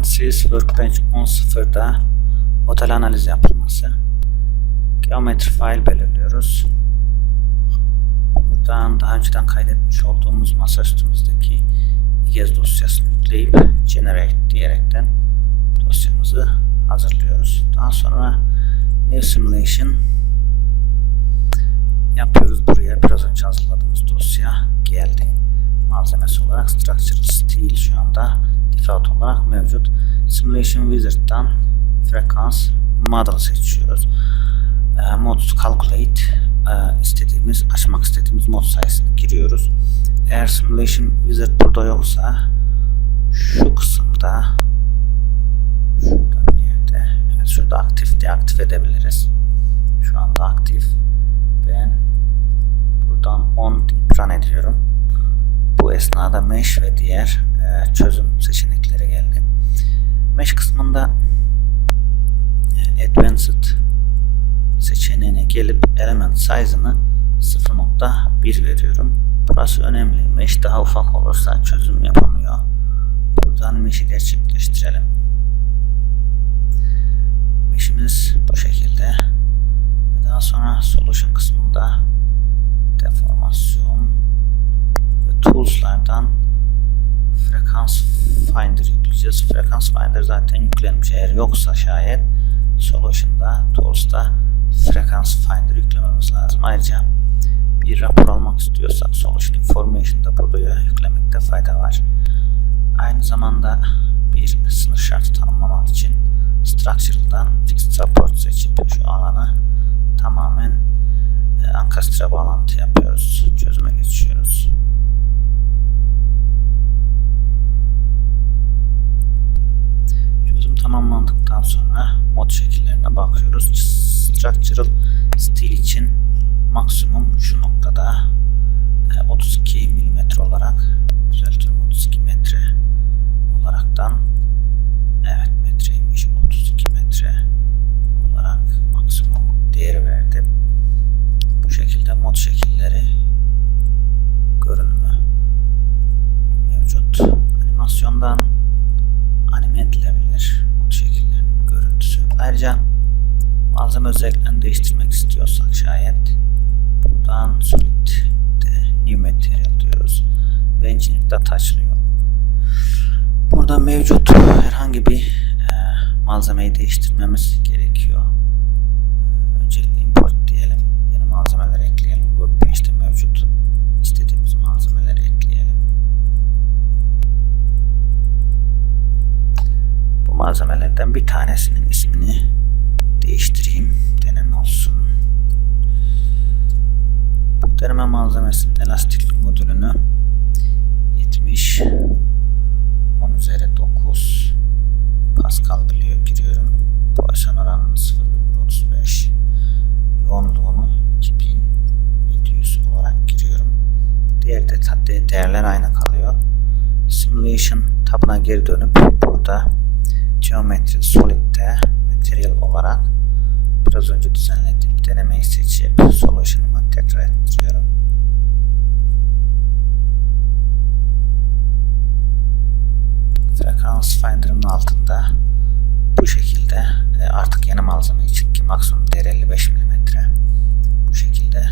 Ansys Workbench 10.0'da model analiz yapılması. Geometri file belirliyoruz. Buradan daha önceden kaydetmiş olduğumuz masaüstümüzdeki İGEZ dosyasını yükleyip generate diyerekten dosyamızı hazırlıyoruz. Daha sonra new simulation yapıyoruz. Buraya biraz önce hazırladığımız dosya geldi. Malzemesi olarak structural steel şu anda default olarak mevcut. Simulation Wizard'dan frekans model seçiyoruz. E, mod calculate e, istediğimiz, açmak istediğimiz mod sayısını giriyoruz. Eğer Simulation Wizard burada yoksa şu kısımda şurada bir yerde evet şurada aktif deaktif edebiliriz. Şu anda aktif. Ben buradan on deyip run ediyorum. Bu esnada mesh ve diğer e, çözüm seçenekleri geldi. Mesh kısmında e, advanced seçeneğine gelip element size'ını 0.1 veriyorum. Burası önemli. Mesh daha ufak olursa çözüm yapamıyor. Buradan mesh'i gerçekleştirelim. Mesh'imiz bu şekilde. Daha sonra solution kısmında deformasyon ve tools'lardan frekans finder yükleyeceğiz. Frekans finder zaten yüklenmiş. Eğer yoksa şayet solution'da, tools'ta frekans finder yüklememiz lazım. Ayrıca bir rapor almak istiyorsak solution information'da burada yüklemekte fayda var. Aynı zamanda bir sınır şartı tanımlamak için structural'dan fixed support seçip şu alanı tamamen e, ankastre bağlantı yapıyoruz. Çözüme geçiyoruz. Çözüm tamamlandıktan sonra mod şekillerine bakıyoruz. Structural steel için maksimum şu noktada e, 32 mm olarak düzeltiyorum 32 metre olaraktan evet metreymiş 32 metre olarak maksimum değeri verdim. Bu şekilde mod şekilleri görünümü mevcut. Animasyondan malzeme özelliklerini değiştirmek istiyorsak şayet buradan solid'de new material diyoruz ve engineering'de taşlıyor. Burada mevcut herhangi bir e, malzemeyi değiştirmemiz gerekiyor. E, öncelikle import diyelim. Yeni malzemeler ekleyelim. Workbench'te mevcut istediğimiz malzemeleri ekleyelim. Bu malzemelerden bir tanesinin ismini değiştireyim. Deneme olsun. Bu deneme malzemesinin elastiklik modülünü 70 10 üzeri 9 Pascal biliyor giriyorum. Poisson oranını 0,35 yoğunluğunu 2700 olarak giriyorum. Diğer de değerler aynı kalıyor. Simulation tabına geri dönüp burada Geometry Solid'de Material olarak biraz önce düzenlediğim denemeyi seçip Solution'ımı tekrar ettiriyorum. Frekans Finder'ın altında bu şekilde e, artık yeni malzeme için ki maksimum değer 55 mm bu şekilde